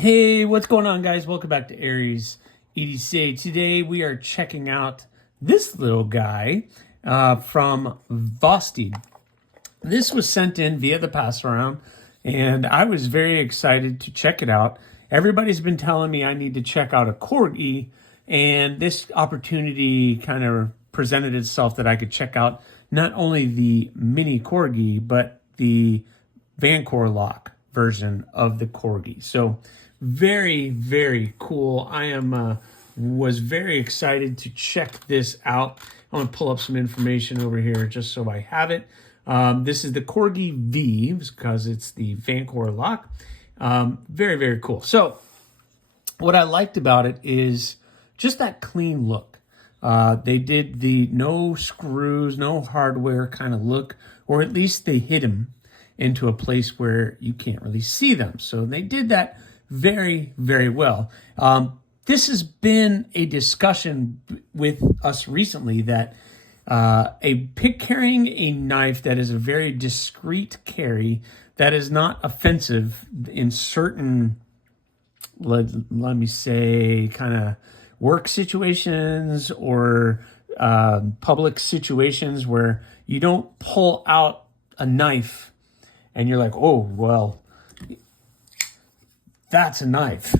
Hey, what's going on, guys? Welcome back to AriesEDC. Today we are checking out this little guy from Vosteed. This was sent in via the pass around, and I was very excited to check it out. Everybody's been telling me I need to check out a Corgi, and this opportunity kind of presented itself that I could check out not only the mini Corgi, but the Vancore lock version of the Corgi. So very, very cool. I was very excited to check this out. I'm gonna pull up some information over here just so I have it. This is the Corgi V because it's the Vancore lock. Very, very cool. So what I liked about it is just that clean look. They did the no screws, no hardware kind of look, or at least they hid them into a place where you can't really see them. So they did that very, very well. This has been a discussion with us recently that carrying a knife that is a very discreet carry that is not offensive in certain, let me say, kind of work situations or public situations where you don't pull out a knife and you're like, oh, well, that's a knife.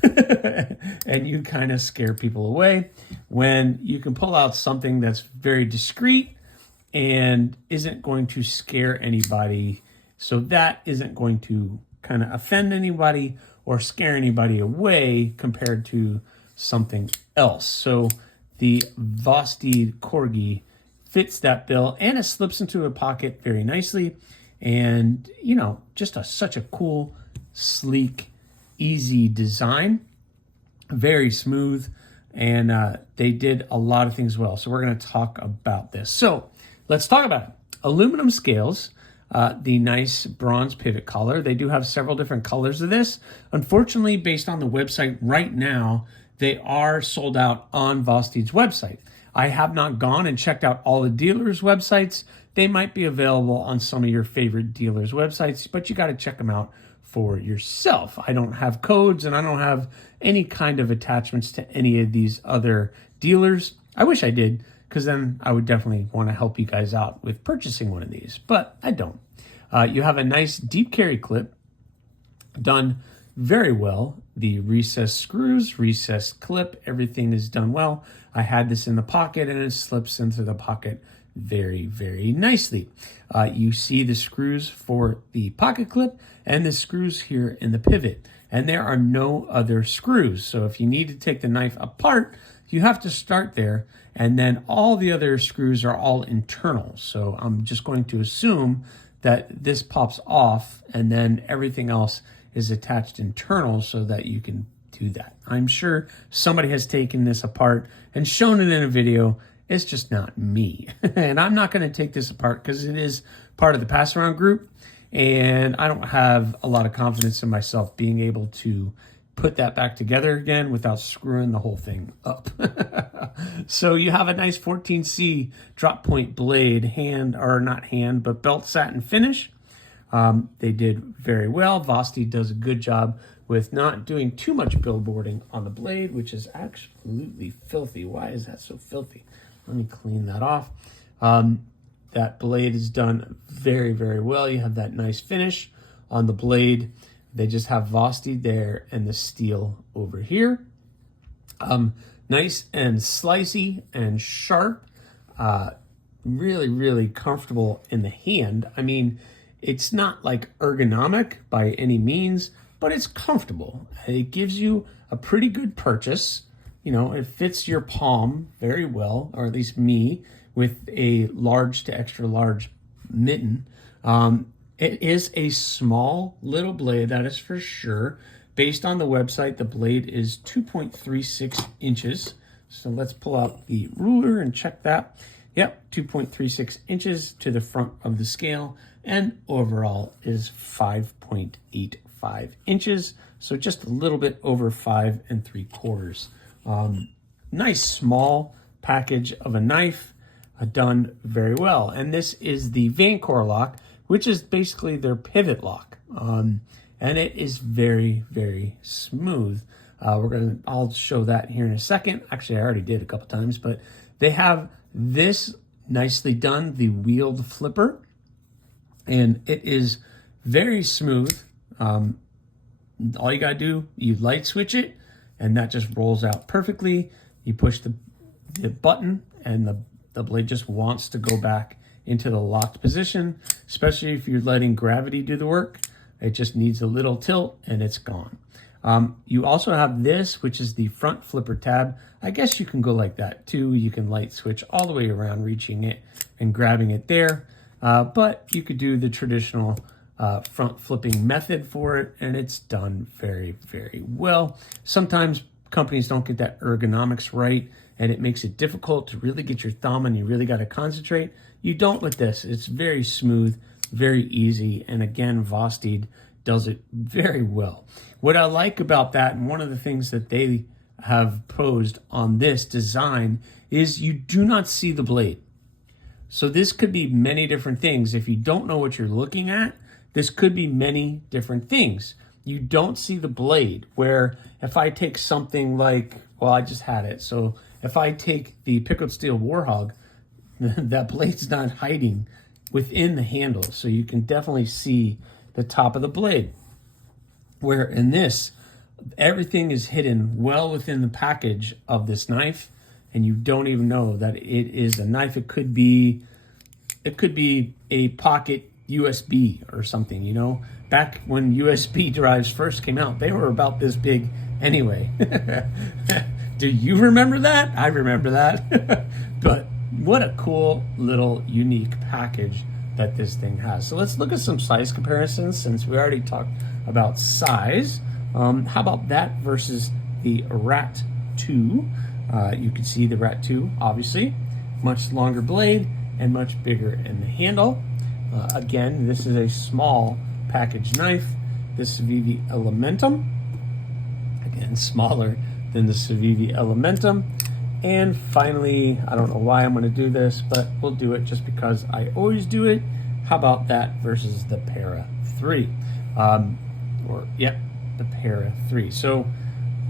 And you kind of scare people away when you can pull out something that's very discreet and isn't going to scare anybody. So that isn't going to kind of offend anybody or scare anybody away compared to something else. So the Vosteed Corgi fits that bill, and it slips into a pocket very nicely. And, you know, just such a cool, sleek, easy design, very smooth, and they did a lot of things well. So we're going to talk about this. So let's talk about it. Aluminum scales, the nice bronze pivot collar. They do have several different colors of this. Unfortunately, based on the website right now, they are sold out on Vosteed's website. I have not gone and checked out all the dealers' websites. They might be available on some of your favorite dealers' websites, but you got to check them out for yourself. I don't have codes and I don't have any kind of attachments to any of these other dealers. I wish I did, because then I would definitely want to help you guys out with purchasing one of these, but I don't. You have a nice deep carry clip done very well. The recessed screws, recessed clip, everything is done well. I had this in the pocket and it slips into the pocket very, very nicely. You see the screws for the pocket clip and the screws here in the pivot, and there are no other screws. So if you need to take the knife apart, you have to start there, and then all the other screws are all internal. So I'm just going to assume that this pops off and then everything else is attached internal so that you can do that. I'm sure somebody has taken this apart and shown it in a video. It's just not me. And I'm not going to take this apart because it is part of the pass around group, and I don't have a lot of confidence in myself being able to put that back together again without screwing the whole thing up. So you have a nice 14C drop point blade, but belt satin finish. They did very well. Vosteed does a good job with not doing too much billboarding on the blade, which is absolutely filthy. Why is that so filthy? Let me clean that off. That blade is done very, very well. You have that nice finish on the blade. They just have Vosteed there and the steel over here. Nice and slicey and sharp. Really, really comfortable in the hand. I mean, it's not like ergonomic by any means, but it's comfortable. It gives you a pretty good purchase. You know, it fits your palm very well, or at least me, with a large to extra large mitten. It is a small little blade, that is for sure. Based on the website, the blade is 2.36 inches. So let's pull out the ruler and check that. Yep, 2.36 inches to the front of the scale, and overall is 5.85 inches. So just a little bit over 5 3/4. Nice small package of a knife, done very well. And this is the Vancore lock, which is basically their pivot lock. and it is very, very smooth. I'll show that here in a second. Actually, I already did a couple times, but they have this nicely done, the wheeled flipper, and it is very smooth. All you gotta do, you light switch it, and that just rolls out perfectly. You push the button, and the blade just wants to go back into the locked position, especially if you're letting gravity do the work. It just needs a little tilt, and it's gone. You also have this, which is the front flipper tab. I guess you can go like that too. You can light switch all the way around, reaching it and grabbing it there. But you could do the traditional front flipping method for it, and it's done very, very well. Sometimes companies don't get that ergonomics right, and it makes it difficult to really get your thumb, and you really got to concentrate. You don't with this. It's very smooth, very easy, and again, Vosteed does it very well. What I like about that, and one of the things that they have posed on this design, is you do not see the blade. So this could be many different things. If you don't know what you're looking at, this could be many different things. You don't see the blade, where if I take something like, well, I just had it. So if I take the pickled steel Warhog, that blade's not hiding within the handle. So you can definitely see the top of the blade. Where in this, everything is hidden well within the package of this knife, and you don't even know that it is a knife. It could be a pocket USB or something, you know. Back when USB drives first came out, they were about this big anyway. Do you remember that? I remember that. But what a cool little unique package that this thing has. So let's look at some size comparisons, since we already talked about size. How about that versus the Rat 2? You can see the Rat 2, obviously, much longer blade and much bigger in the handle. Again, this is a small package knife. This Civivi Elementum, again, smaller than the Civivi Elementum. And finally, I don't know why I'm going to do this, but we'll do it just because I always do it. How about that versus the Para 3? The Para 3. So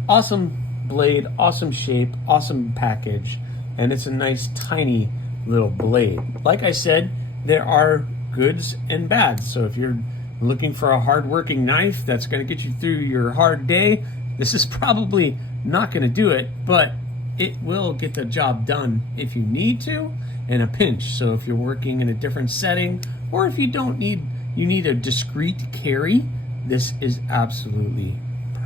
awesome blade, awesome shape, awesome package, and it's a nice tiny little blade. Like I said, there are goods and bads. So if you're looking for a hard-working knife that's going to get you through your hard day, this is probably not going to do it, but it will get the job done if you need to in a pinch. So if you're working in a different setting, or if you need a discreet carry, this is absolutely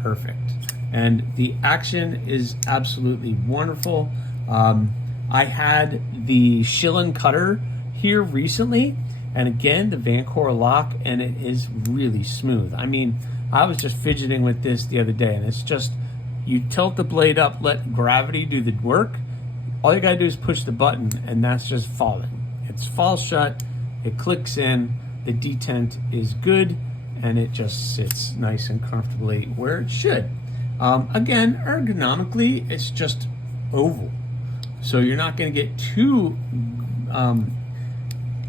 perfect. And the action is absolutely wonderful. I had the Schillen cutter here recently, and again, the Vancouver lock, and it is really smooth. I mean, I was just fidgeting with this the other day, and it's just, you tilt the blade up, let gravity do the work. All you gotta do is push the button, and that's just falling. It's falls shut, it clicks in, the detent is good, and it just sits nice and comfortably where it should. Again, ergonomically, it's just oval. So you're not gonna get too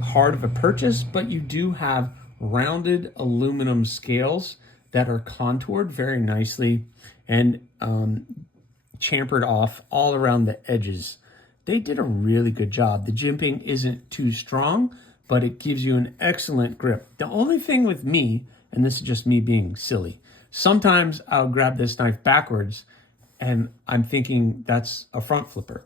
hard of a purchase, but you do have rounded aluminum scales that are contoured very nicely and chamfered off all around the edges. They did a really good job. The jimping isn't too strong, but it gives you an excellent grip. The only thing with me, and this is just me being silly, sometimes I'll grab this knife backwards and I'm thinking that's a front flipper,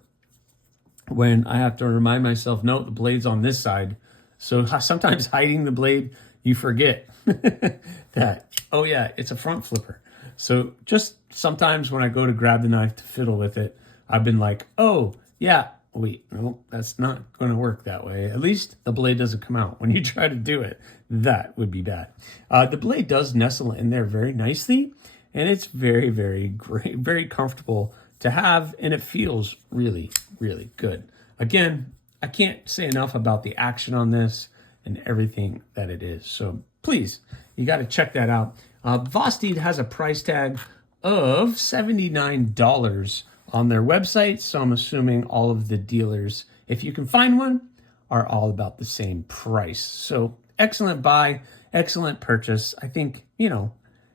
when I have to remind myself, no, the blade's on this side. So sometimes hiding the blade, you forget that, oh yeah, it's a front flipper. So just sometimes when I go to grab the knife to fiddle with it, I've been like, oh yeah, wait, no, that's not going to work that way. At least the blade doesn't come out. When you try to do it, that would be bad. The blade does nestle in there very nicely, and it's very, very great, very comfortable to have, and it feels really, really good. Again, I can't say enough about the action on this and everything that it is. So please, you got to check that out. Vosteed has a price tag of $79 on their website, so I'm assuming all of the dealers, if you can find one, are all about the same price. So excellent buy, excellent purchase. I think, you know,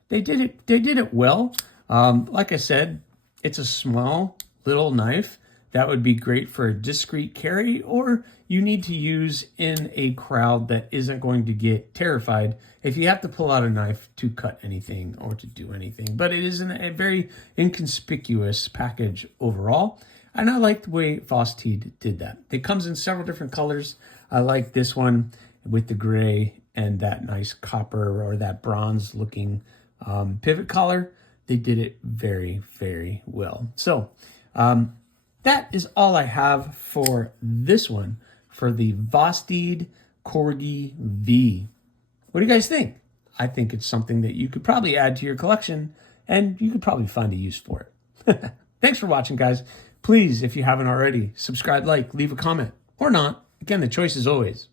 they did it well. Like I said, it's a small little knife that would be great for a discreet carry, or you need to use in a crowd that isn't going to get terrified if you have to pull out a knife to cut anything or to do anything. But it is a very inconspicuous package overall. And I like the way Vosteed did that. It comes in several different colors. I like this one with the gray and that nice copper or that bronze looking pivot collar. They did it very, very well. So that is all I have for this one, for the Vosteed Corgi V. What do you guys think? I think it's something that you could probably add to your collection, and you could probably find a use for it. Thanks for watching, guys. Please, if you haven't already, subscribe, like, leave a comment, or not. Again, the choice is always